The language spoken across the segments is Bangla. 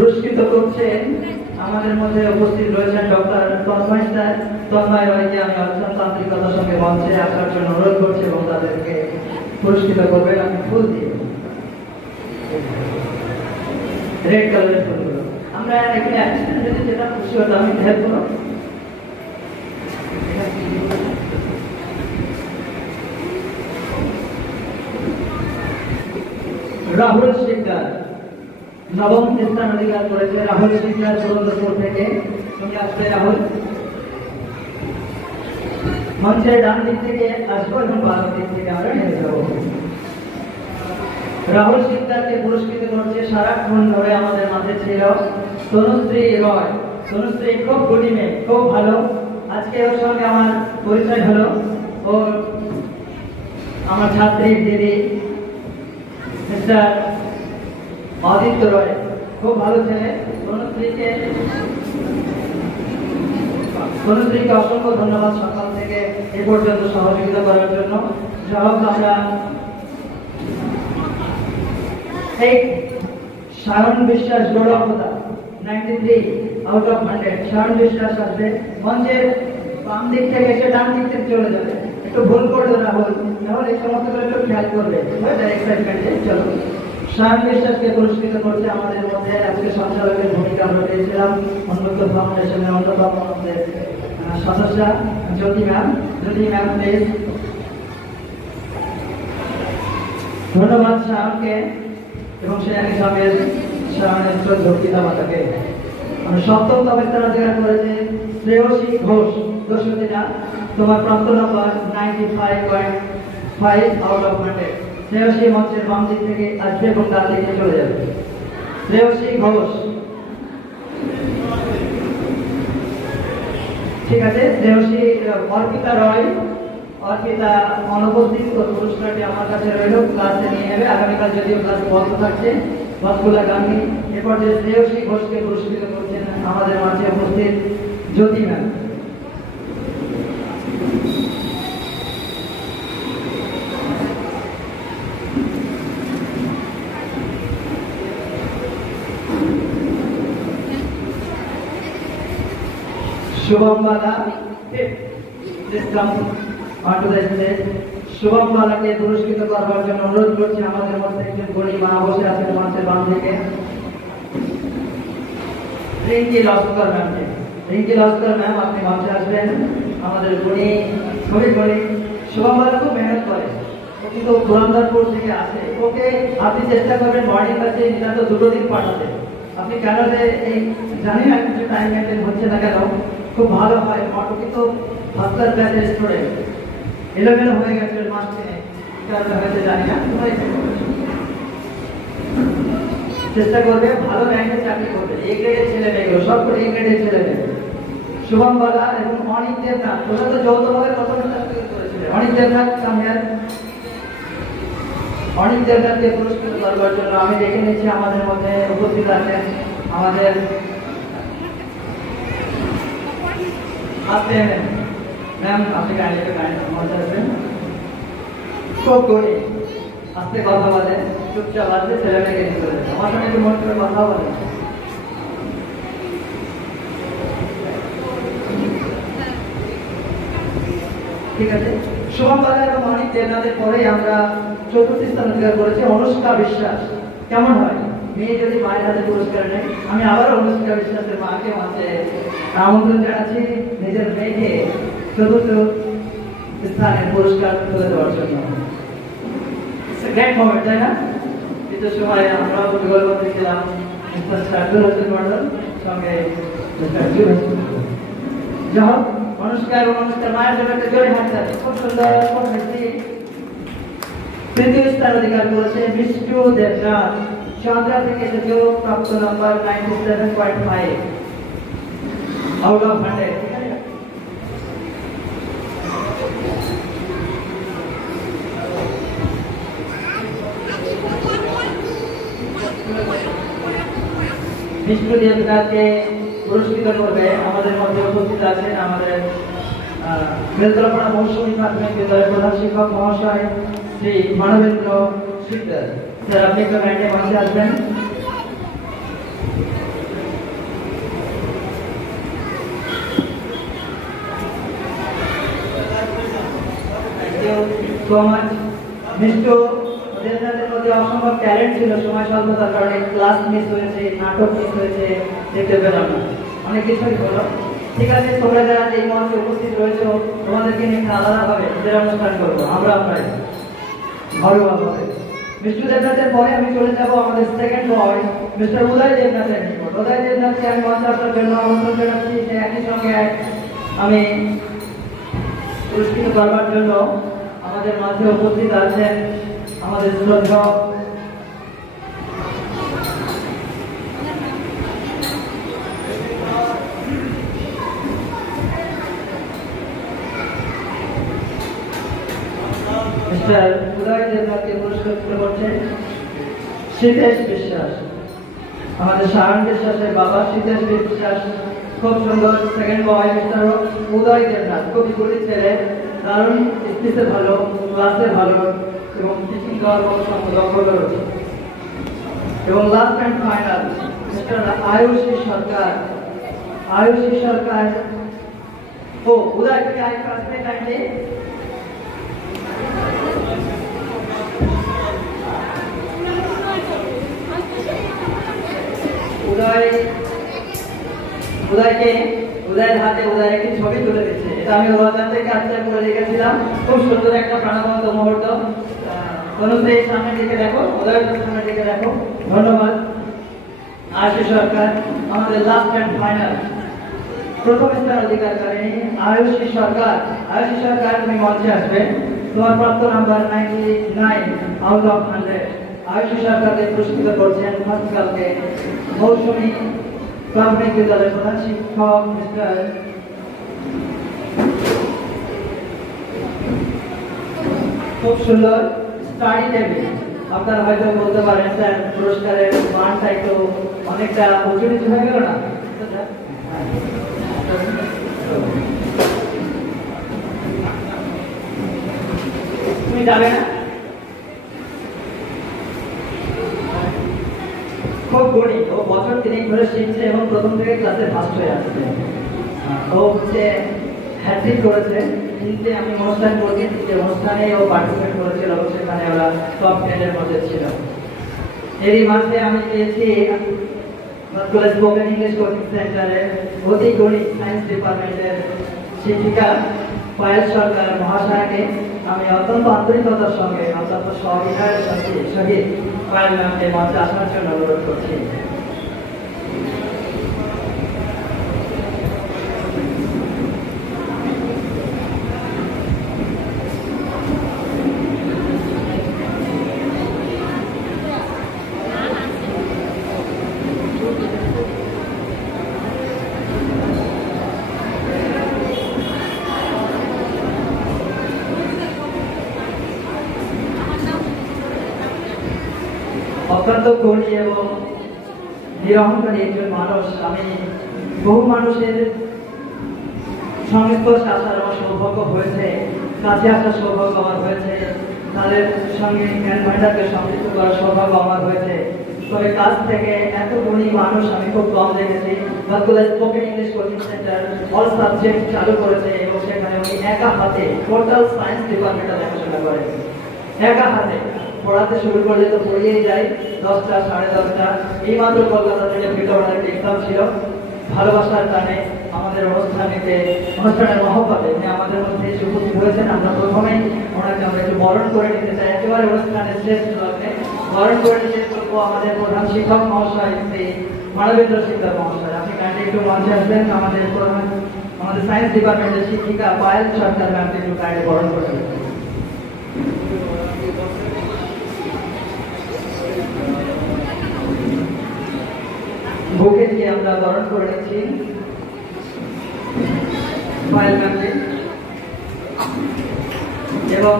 পুরস্কৃত করছেন আমাদের মধ্যে উপস্থিত রয়েছেন ডক্টর তন্ময় স্যার। তন্ময় রয়কে আমি অর্থতান্ত্রিকতার সঙ্গে মঞ্চে আসার জন্য অনুরোধ করছি এবং তাদেরকে পুরস্কৃত করবেন। আমি ফুল দিয়ে রেড কালারের ফুলগুলো আমরা এখানে অ্যাসিস্ট্যান্ট যদি যেটা খুশি হতো আমি হেল্প করো। রাহুল শিকদার নবম স্থান অধিকার করেছে। রাহুল শিকদার সুরেন্দ্রপুর থেকে। তুমি আসবে রাহুল, মঞ্চের ডান দিক থেকে আসবো এবং বাম দিক থেকে আমরা নিয়ে যাবো। রাহুল শিকদারকে পুরস্কৃত করছে সারাক্ষণ ধরে আমাদের মাঝে ছিল তনুশ্রী রয়। তনুশ্রী খুব গুণী মেয়ে, খুব ভালো। আজকে ওর সঙ্গে আমার পরিচয় হলো। ওর আমার ছাত্রী দিদি মিস্টার আদিত্য রয়, খুব ভালো ছেলে। তনুশ্রীকে অসংখ্য ধন্যবাদ সকাল থেকে এ পর্যন্ত সহযোগিতা করার জন্য। যাহোক আমরা এই সায়ন বিশ্বাস গৌরবতা 93 আউট অফ 100। সায়ন বিশ্বাস আসবে মঞ্চের বাম দিক থেকে এসে ডান দিক থেকে চলে যাবে। একটু ভুল করবে রাহুল, তাহলে এই সমস্ত করে একটু খেয়াল করবে এক্সাইটমেন্টে। চলো, সায়ন বিশ্বাসকে পুরস্কৃত করছে আমাদের মধ্যে। আজকে সঞ্চালকের ভূমিকা আমরা পেয়েছিলাম উন্মুক্ত ফাউন্ডেশনের অন্যতম আমাদের সদস্যা জ্যোতি ম্যাম। Jyoti ma'am please. ধন্যবাদ সায়নকে এবং সে একই সঙ্গে সায়নের পিতা মাতাকে। সপ্তম স্থান অধিকার করেছে শ্রেয়সী ঘোষ। দোষীরা তোমার প্রাপ্ত নম্বর 95.5 আউট অফ 100। শ্রেয়সী মঞ্চের বাম দিক থেকে আসবে এবং ডান দিকে চলে যাবে। শ্রেয়সী ঘোষ, ঠিক আছে। শ্রেয়সী অর্পিতা রয়, অর্পিতা অনুপস্থিত। পুরস্কারটি আমার কাছে রইল, ক্লাসে নিয়ে নেবে। আগামীকাল যদিও ক্লাস বন্ধ থাকছে বসগুলা গান্ধী। এরপর যে শ্রেয়সী ঘোষকে পুরস্কৃত করছেন আমাদের মাঝে উপস্থিত জ্যোতি ম্যাম। শুভম বালা, শুভম বালাকে পুরস্কৃত করবার জন্য অনুরোধ করছি। আমাদের মধ্যে একজন গরিব মা বসে আছেন মঞ্চের বাম দিকে। রিঙ্কি লস্কর ম্যামকে। রিঙ্কি লস্কর ম্যাম, আপনি মঞ্চে আসবেন। আমাদের গুণী, খুবই গুণী। শুভম বালা খুব মেহনত করে, ও কিন্তু পুরন্দরপুর থেকে আসে। ওকে আপনি চেষ্টা করবেন বাড়ির কাছে নিতান্ত 2 দিন পাঠাতে। আপনি কেন যে এই জানি না কিছু টাইম মেনটেন হচ্ছে না কেন, খুব ভালো হয়। অটো কিন্তু মাস্টার ক্লাসের স্টুডেন্ট এলোমেলো হয়ে গেছে মাসে, কারণে হয়েছে জানি না। চেষ্টা করবে, ভালো ব্যাংকে চাকরি করবে। এ গ্রেডের ছেলে মেয়েগুলো সব করে এ গ্রেডের ছেলে মেয়ে। শুভম বালা এবং অনিক দেবনাথ, ওরা তো যৌথভাবে প্রথমে চাকরি করেছিলেন। অনিক দেবনাথ সামনে। অনিক দেবনাথকে পুরস্কৃত করবার জন্য আমি দেখে নিচ্ছি আমাদের মধ্যে উপস্থিত আছেন আমাদের ম্যাম। আপনি মঞ্চে আসবেন। খুব করে আস্তে কথা বলে, চুপচাপ আসবে, ছেলে মেয়েকে নিয়ে চলে যাবে। আমার সঙ্গে একটু মন করে কথা বলে। ঠিক আছে। শুভম বালা এবং অনিক দেবনাথের পরেই আমরা 4র্থ স্থান অধিকার করেছি অনুষ্কা বিশ্বাস। কেমন হয় মেয়ে যদি মায়ের হাতে পুরস্কার নেয়? আমি আবারও অনুষ্কা বিশ্বাসের মাকে মাঝে আমন্ত্রণ জানাচ্ছি নিজের মেয়েকে 4র্থ স্থানের পুরস্কার তুলে দেওয়ার জন্য। গ্রেট মোমেন্ট, তাই না? কিছু সময় আমরাও বিগল করতে ছিলাম মিস্টার শার্দুল হোসেন মন্ডল সঙ্গে যাই হোক, অনুষ্কা এবং অনুষ্কার মায়ের জন্য একটা জোরে হাত আছে। খুব সুন্দর, খুব মিষ্টি। 3য় স্থান অধিকার করেছে বিষ্ণু দেবনাথ। চন্দ্রা থেকে এসেছে, প্রাপ্ত নম্বর 97.5 আউট অফ 100। বিষ্ণু দেবনাথকে পুরস্কৃত করবে আমাদের মধ্যে উপস্থিত আছেন আমাদের বেলতলাপাড়া মৌসুমী প্রাথমিক বিদ্যালয়ের প্রধান শিক্ষক মহাশয় শ্রী মানবেন্দ্র শিকদার। স্যার, আপনি একটু ব্যান্ডে মঞ্চে আসবেন। So much. মিষ্টু ওদের মধ্যে অসম্ভব ট্যালেন্ট ছিল, সময় স্বল্পতার কারণে ক্লাস মিস হয়েছে, নাটক মিস হয়েছে, দেখতে পেলাম না, অনেক কিছুই হলো। ঠিক আছে, তোমরা যারা এই মঞ্চে উপস্থিত রয়েছে তোমাদেরকে নিয়ে আলাদাভাবে নিজের অনুষ্ঠান করবো আমরা আপনার ঘরোয়াভাবে। মিষ্টু দেবনাথের পরে আমি চলে যাব আমাদের সেকেন্ড বয় মিস্টার উদয় দেবনাথের নিকট। উদয় দেবনাথকে আমি মঞ্চে আসার জন্য আমন্ত্রণ জানাচ্ছি। সে একই সঙ্গে আমি পুরস্কৃত করবার জন্য আমাদের মাঝে উপস্থিত আছেন আমাদের শ্রদ্ধা মিস্টার উদয় দেবনাথকে পুরস্কৃত করছেন সিদ্ধেশ বিশ্বাস, আমাদের সায়ন বিশ্বাসের বাবা সিদ্ধেশ বিশ্বাস। খুব সুন্দর সেকেন্ড বয় মিস্টার উদয় দেবনাথ, খুবই গরিব ছেলে, দারুণ স্পিচে ভালো, ক্লাসে ভালো এবং টিচিং দেওয়ার দক্ষতা রয়েছে। এবং last and final mister Ayushi Sarkar. Ayushi Sarkar ও উদয় থেকে আরেকটু আসবে কাইন্ডলি। উদয়ের হাতে উদয় একটি ছবি তুলে দিচ্ছে, এটা আমি ওখান থেকে ক্যাপচার করে রেখেছিলাম। খুব সুন্দর একটা প্রাণবন্ত মুহূর্ত। অনুযায়ী সামনের দিকে দেখো, উদয়ের সামনের দিকে দেখো। ধন্যবাদ আয়ুষী সরকার। আমাদের লাস্ট অ্যান্ড ফাইনাল প্রথম স্থান অধিকারকারিণী আয়ুষী সরকার। আয়ুষী সরকার তুমি মঞ্চে আসবে, তোমার প্রাপ্ত নাম্বার 99 আউট অফ 100। আয়ুষী সরকারকে পুরস্কৃত করছেন গতকালকে মৌসুমী প্রাথমিক বিদ্যালয়ের প্রধান শিক্ষক মিস্টার খুব সুন্দর স্টাডি টেবিল। আপনারা হয়তো বলতে পারেন স্যার পুরস্কারের মানটা একটু অনেকটা উঁচু নিচু হয়ে গেল না? তুমি যাবে না? খুব গণিত ও বছর 3 ধরে শিখছে এবং প্রথম থেকে ক্লাসে ফার্স্ট হয়ে আসছে। ও হচ্ছে হ্যাট্রিক করেছে। কিন্তু আমি অনুষ্ঠান করছি, যে অনুষ্ঠানে ও পার্টিসিপেট করেছিল এবং সেখানে ওরা টপ 10 এর মধ্যে ছিল। এরই মাঝে আমি পেয়েছি স্পোকেন ইংলিশ কোচিং সেন্টারের অতি গণিত সায়েন্স ডিপার্টমেন্টের শিক্ষিকা পায়েল সরকার মহাশয়াকে আমি অত্যন্ত আন্তরিকতার সঙ্গে অত্যন্ত সহবিনয়ের সহিত পায়েল ম্যামকে মঞ্চে আসার জন্য অনুরোধ করছি। অত্যন্ত গণী এবং নিরহংকারী একজন মানুষ। আমি বহু মানুষের সংস্পর্শে আসার আমার সৌভাগ্য হয়েছে, কাছে আসার সৌভাগ্য আমার হয়েছে, তাদের সঙ্গে জ্ঞান ভান্ডারকে সমৃদ্ধ করার সৌভাগ্য আমার হয়েছে। তবে কাছ থেকে এত গুণী মানুষ আমি খুব কম দেখেছি। Bankura spoken English coaching centre all subject চালু করেছে এবং সেখানে উনি একা হাতে টোটাল সায়েন্স ডিপার্টমেন্টটা দেখাশোনা করেন। একা হাতে পড়াতে শুরু করলে তো পড়িয়েই যায় 10টা 10:30টা। এই মাত্র কলকাতা থেকে ভিতরে একটা এক্সাম ছিল। ভালোবাসার টানে আমাদের অনুষ্ঠানের মহব্বতে উনি আমাদের মধ্যে এসে উপস্থিত হয়েছেন। আমরা প্রথমেই ওনাকে আমরা একটু বরণ করে নিতে চাই, একেবারে অনুষ্ঠানের শেষ লগ্নে বরণ করে নিতে করবো আমাদের প্রধান শিক্ষক মহাশয় শ্রী মানবেন্দ্র শিকদার মহাশয়। আপনি কাইন্ডলি একটু মঞ্চে আসবেন। আমাদের সায়েন্স ডিপার্টমেন্টের শিক্ষিকা পায়েল সরকার ম্যামকে একটু কাইন্ডলি বরণ করে নেবেন। বুকে দিয়ে আমরা বরণ করে নিচ্ছি পায়েল ম্যামকে। এবং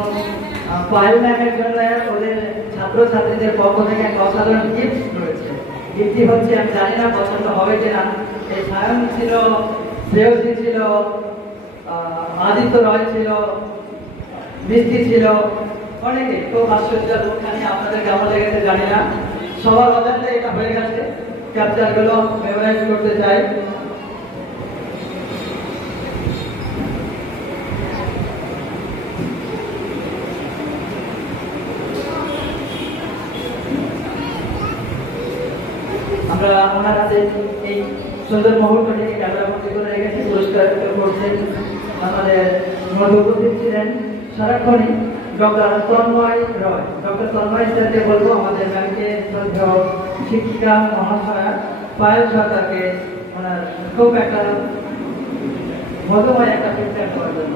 পায়েল ম্যামের জন্য ওদের ছাত্রছাত্রীদের পক্ষ থেকে একটা অসাধারণ গিফট রয়েছে। গিফটটি হচ্ছে, আমি জানি না পছন্দ হবে কিনা, এই সায়ন ছিল, শ্রেয়সী ছিল, আদিত্য রয় ছিল, মিষ্টি ছিল, অনেকে। খুব আশ্চর্য ওখানে আপনাদের কেমন লেগেছে জানি না, সবার অজান্তে এটা হয়ে গেছে। ক্যাপচার গুলো মেমোরাইজ করতে চাই। আমরা ওনার হাতে এই সুন্দর মুহূর্তটিকে ক্যামেরা বন্দী করে রেখেছি। পুরস্কার করছেন আমাদের মধ্যে উপস্থিত ছিলেন সারাক্ষণই ডক্টর তন্ময় রয়। ডক্টর তন্ময় স্যারকে বলবো আমাদের ব্যাংকে শ্রদ্ধেয় শিক্ষিকা মহাশয়া পায়েল সরকারকে ওনার খুব একটা মধুময় একটা পিকচার করার জন্য।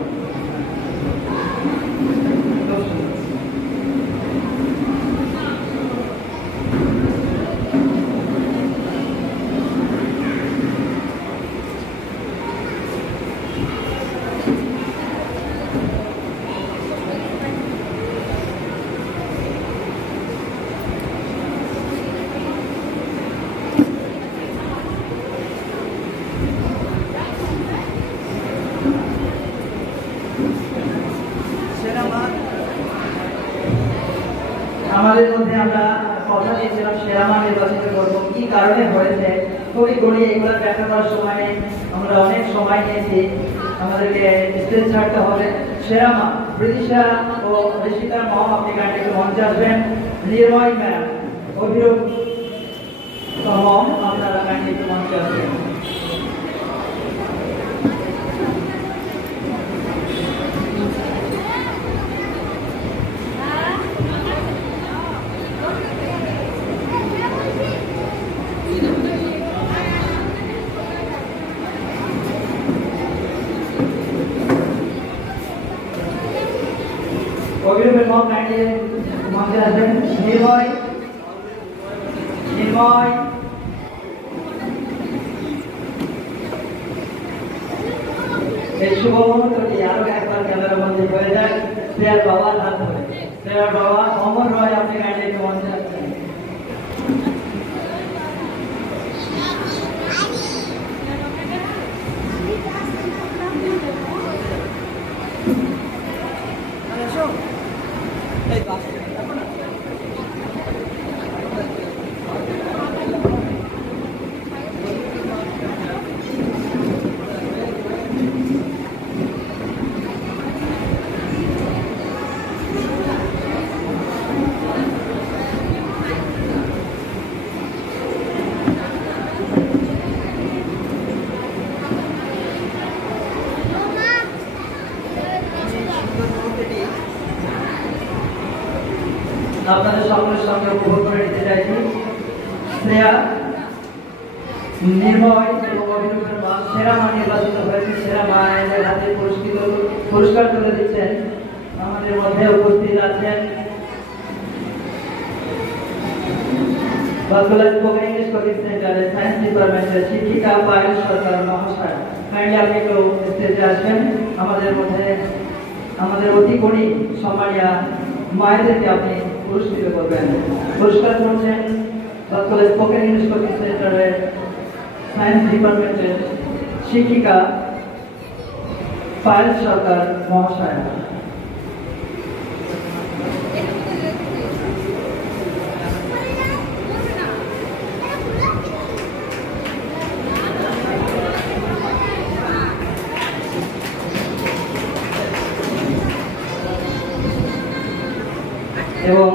আমাদের মধ্যে আমরা কথা দিয়েছিলাম সেরা মা নির্বাচিত করবো, কি কারণে হয়েছে খুবই করি এগুলো ব্যাখ্যা করার সময় আমরা অনেক সময় নিয়েছি। আমাদেরকে স্টেজ ছাড়তে হবে। সেরা মা বৃদিশা ও ঋষিকার মা আপনি গানটি একটু মঞ্চে আসবেন। নির্ময় ম্যাম, অভিরূপ মম আপনারা গানটি একটু মঞ্চে আসবেন। অভিরূপের মম গানটি মঞ্চে আসবেন। নির্ময় নির্ময় এই শুভ মুহূর্তটি আরো একবার ক্যামেরা বন্দী হয়ে যায়। শ্রেয়ার বাবা হাত ধরে, শ্রেয়ার বাবা অমর রয় আপনি গানটি মঞ্চে আসছেন। আপনাদের সকলের সঙ্গে উপভোগ করে নিতে চাইছি। শ্রেয়া, নির্ময় এবং অভিরূপের মা সেরা মা নির্বাচিত হয়েছে। সেরা মায়ের হাতে পুরস্কার তুলে দিচ্ছেন। আমাদের মধ্যে উপস্থিত আছেন বাগলা স্পোকেন ইংলিশ কোচিং সেন্টারের সায়েন্স ডিপার্টমেন্টের শিক্ষিকা পায়েল সরকার মহাশয়, কাইন্ডলি আপনি একটু স্টেজে আসবেন। আমাদের মধ্যে আমাদের অতি গণী সম্মানিয়া মায়েদেরকে আপনি পুরস্কৃত করবেন। পুরস্কার করছেন বাগলা স্পোকেন ইংলিশ কোচিং সেন্টারের সায়েন্স ডিপার্টমেন্টের শিক্ষিকা পায়েল সরকার মহাশয়। এবং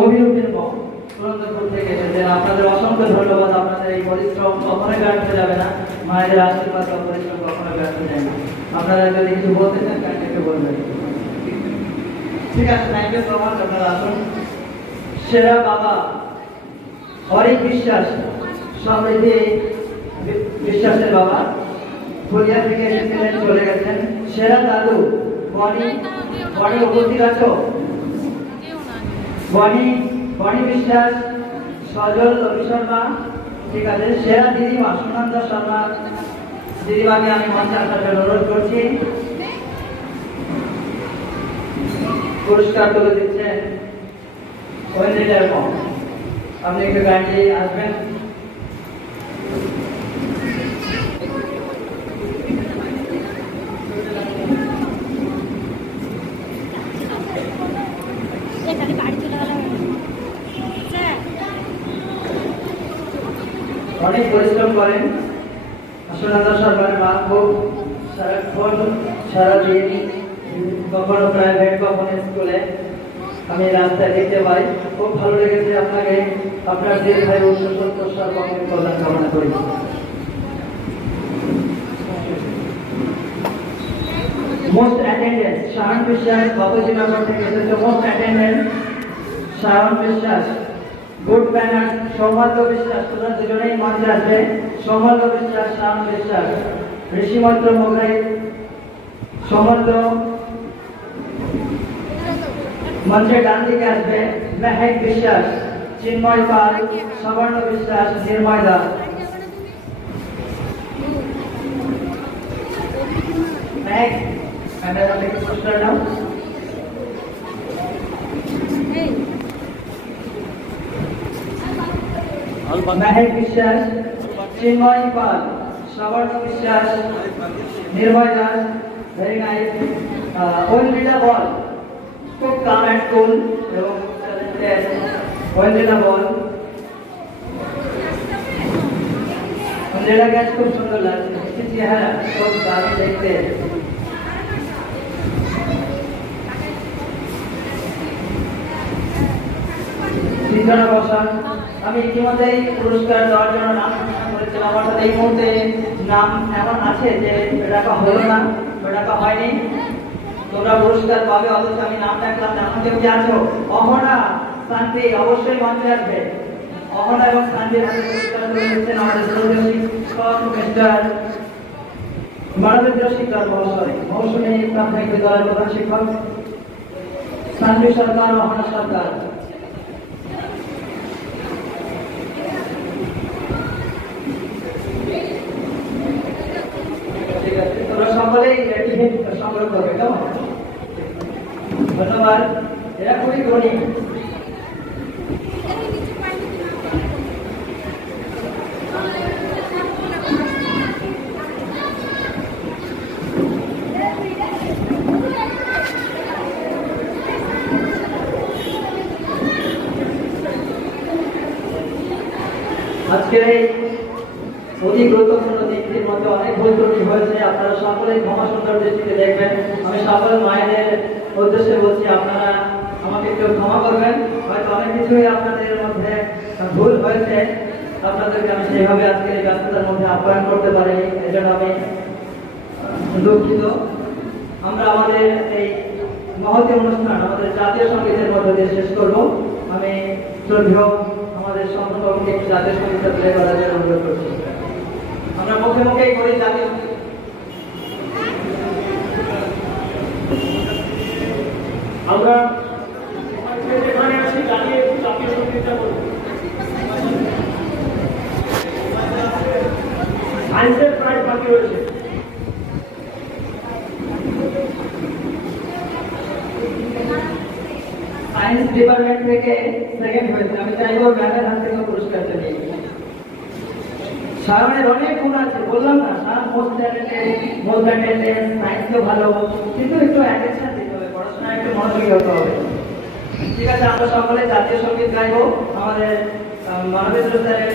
অভিরূপের মম সুরেন্দ্রপুর থেকে এসেছেন। আপনাদের অসংখ্য ধন্যবাদ। আপনাদের এই পরিশ্রম কখনোই ব্যর্থ যাবে না। মায়েদের আশীর্বাদ বা পরিশ্রম কখনো ব্যর্থ যায় না। আপনারা যদি কিছু বলতে চান কাকে বলবেন। ঠিক আছে, থ্যাংক ইউ সো মাচ। আপনারা আসুন। সেরা বাবা অরিক বিশ্বাস, সমৃদ্ধি বিশ্বাসের বাবা ফুলিয়া থেকে এসেছিলেন, চলে গেছেন। সেরা দাদু বনি উপস্থিত আছো? বনি বিশ্বাস, সজল রবি শর্মা, ঠিক আছে। সেরা দিদিমা সুনন্দা শর্মা, দিদিমাকে আমি মঞ্চে আসার জন্য অনুরোধ করছি। পুরস্কার তুলে দিচ্ছেন ওয়েন্দ্রিটার মম, আপনি একটু গাড়ি আসবেন। অনেক পরিশ্রম করেন সুনন্দা শর্মার মা, খুব সারাক্ষণ সারাদিন, কখনো প্রাইভেট কখনো স্কুলে। আমি রাস্তায় দেখতে পাই। খুব ভালো লেগেছে। আপনাকে আপনার দীর্ঘায়ু সুস্থ প্রসার প্রদান কামনা করি। মোস্ট অ্যাটেন্ডেন্স শায়ন বিশ্বাস বাপুজিনগর থেকে এসেছে। মোস্ট অ্যাটেন্ডেন্স শায়ন বিশ্বাস। গুড ব্যানার সৌমাল্য বিশ্বাস। তোমরা দুজনেই মঞ্চে আসবে। সৌমাল্য বিশ্বাস, শায়ন বিশ্বাস। ঋষিমন্ত্র মোগলাই, সৌমাল্য মঞ্চের ডান দিকে আসবে। মেহেক বিশ্বাস, চিন্ময় পাল, সবর্ণ বিশ্বাস, নির্ময় দাস। মেহেক ক্যামেরা থেকে পুরস্কার নাও। মেহেক বিশ্বাস, চিন্ময় পাল, সবর্ণ বিশ্বাস, নির্ময় দাস। Very nice. ঐন্দ্রিলা বল, খুব কাম অ্যান্ড কুল এবং ঐন্দ্রিলা বল। ঐন্দ্রিলাকে খুব সুন্দর লাগছে। চেহারা খুব দারুণ দেখতে। সিদ্ধানা বসা। আমি ইতিমধ্যেই পুরস্কার দেওয়ার জন্য নাম করেছিলাম। অর্থাৎ এই মুহূর্তে নাম এমন আছে যে ডাকা হলো না, ডাকা হয়নি। তোমরা পুরস্কার পাবে, অথচ আমি নাম ডাকলাম না। এখন কেউ আছো? অহনা, শান্তি অবশ্যই মঞ্চে আসবে। অহনা এবং শান্তির হাতে পুরস্কার তুলে দিচ্ছেন আমাদের শ্রদ্ধেয় শিক্ষক মিস্টার মানবেন্দ্র শিকদার মহাশয়। মৌসুমী প্রাথমিক বিদ্যালয়ের প্রধান শিক্ষক শান্তি সরকার, অহনা সরকার। ঠিক আছে, তোমরা সকলেই সংগ্রহ করবে, কেমন? ধন্যবাদ। এরা খুবই ধনী। আজকের এই অতি গুরুত্বপূর্ণ দিকটির মধ্যে অনেক ভুল ত্রুটি হয়েছে। আপনারা সকলেই ক্ষমা সুন্দর দৃষ্টিতে দেখবেন। আমি সকল মায়েদের উদ্দেশ্যে বলছি, আপনারা আমাকে একটু ক্ষমা করবেন। হয়তো অনেক কিছুই আপনাদের মধ্যে ভুল হয়েছে। আপনাদেরকে আমি সেইভাবে আজকে এই ব্যস্ততার মধ্যে আপ্যায়ন করতে পারিনি, এজন্য আমি দুঃখিত। আমরা আমাদের এই মহতী অনুষ্ঠান আমাদের জাতীয় সঙ্গীতের মধ্যে দিয়ে শেষ করব। আমি শ্রদ্ধেয় আমাদের সম্পর্কে একটু জাতীয় সঙ্গীতটা প্লে করার জন্য অনুরোধ করছি। আমরা মুখে মুখেই করি জাতীয় সঙ্গীত। আমরা যেখানে আছি জাতীয় সঙ্গীতটা করব। সায়েন্সের প্রায় বাকি রয়েছে। সায়েন্স ডিপার্টমেন্ট থেকে সেকেন্ড হয়েছে। আমি চাইবো ম্যামের হাত থেকে পুরস্কারটা নিয়ে। শায়নের অনেক গুণ আছে, বললাম না, শায়ন মোস্ট অ্যাটেন্ডেন্ট, সায়েন্সও ভালো, কিন্তু একটু অ্যাটেনশন দিতে হবে, পড়াশোনায় একটু মনোযোগী হতে হবে। ঠিক আছে, আমরা সকলে জাতীয় সঙ্গীত গাইবো আমাদের মানবেন্দ্র স্যারের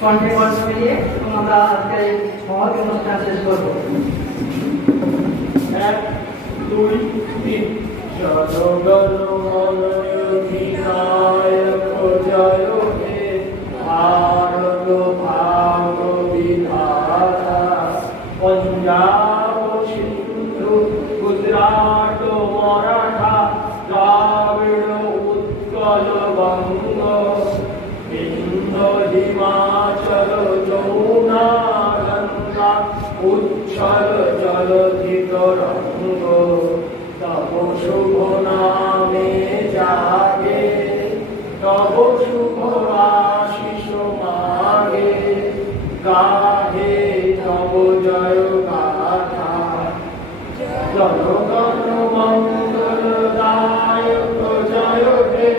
কণ্ঠে কণ্ঠ মিলিয়ে, এবং আমরা আজকে মহৎ অনুষ্ঠান শেষ করবো। 1 2 3 জনগণমনধিনায়ক জয় হে ভারত ভাগ বিধাতা। পঞ্জাব সিন্ধু গুজরাট মারাঠা দ্রাবিড় উৎকল বঙ্গ বিন্ধ্য হিমাচল যমুনা গঙ্গা উচ্ছল জলধি তরঙ্গ। তব শুভ নামে জাগে, তব শুভ আশিস মাগে, গাহে তব জয় গাথা। জনগণ মঙ্গল দায়ক জয় হে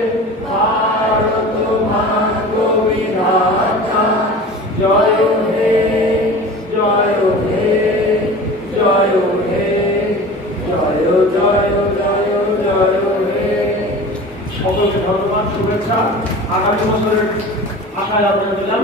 ভারত ভাগ্য বিধাতা। জয় হে জয় হে জয় হে জয় জয় জয় জয় হে। সকলকে ধন্যবাদ, শুভেচ্ছা। আগামী বছরের আশায় আপনারা দিলাম।